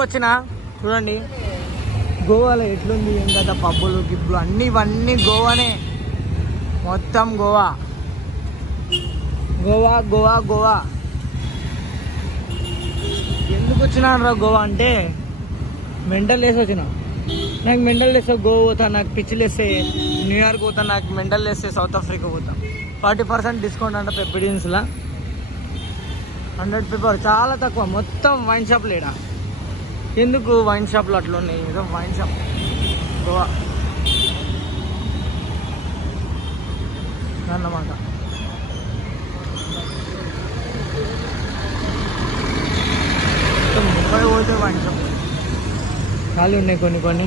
గోవాకి వచ్చిన చూడండి, గోవాలో ఎట్లుంది ఏం కదా, పబ్బులు గిబ్బులు అన్నీ ఇవన్నీ గోవానే, మొత్తం గోవా గోవా గోవా గోవా. ఎందుకు వచ్చినాను రా గోవా అంటే, మెంటల్ వేసి వచ్చిన. నాకు మెంటల్ వేస్తే గోవా పోతా, నాకు పిచ్చిలు వేస్తే న్యూయార్క్ పోతా, నాకు మెంటల్ వేస్తే సౌత్ ఆఫ్రికా పోతా. 40% డిస్కౌంట్ అంట పెప్పిడిన్స్లా, 100 పేపర్ చాలా తక్కువ. మొత్తం వైన్ షాప్లు లేడా, ఎందుకు వైన్ షాప్లు అట్లా ఉన్నాయి, ఏదో వైన్ షాప్ గోవా అన్నమాట. ముంబై పోతే వైన్ షాప్ ఖాళీ ఉన్నాయి కొన్ని కొన్ని.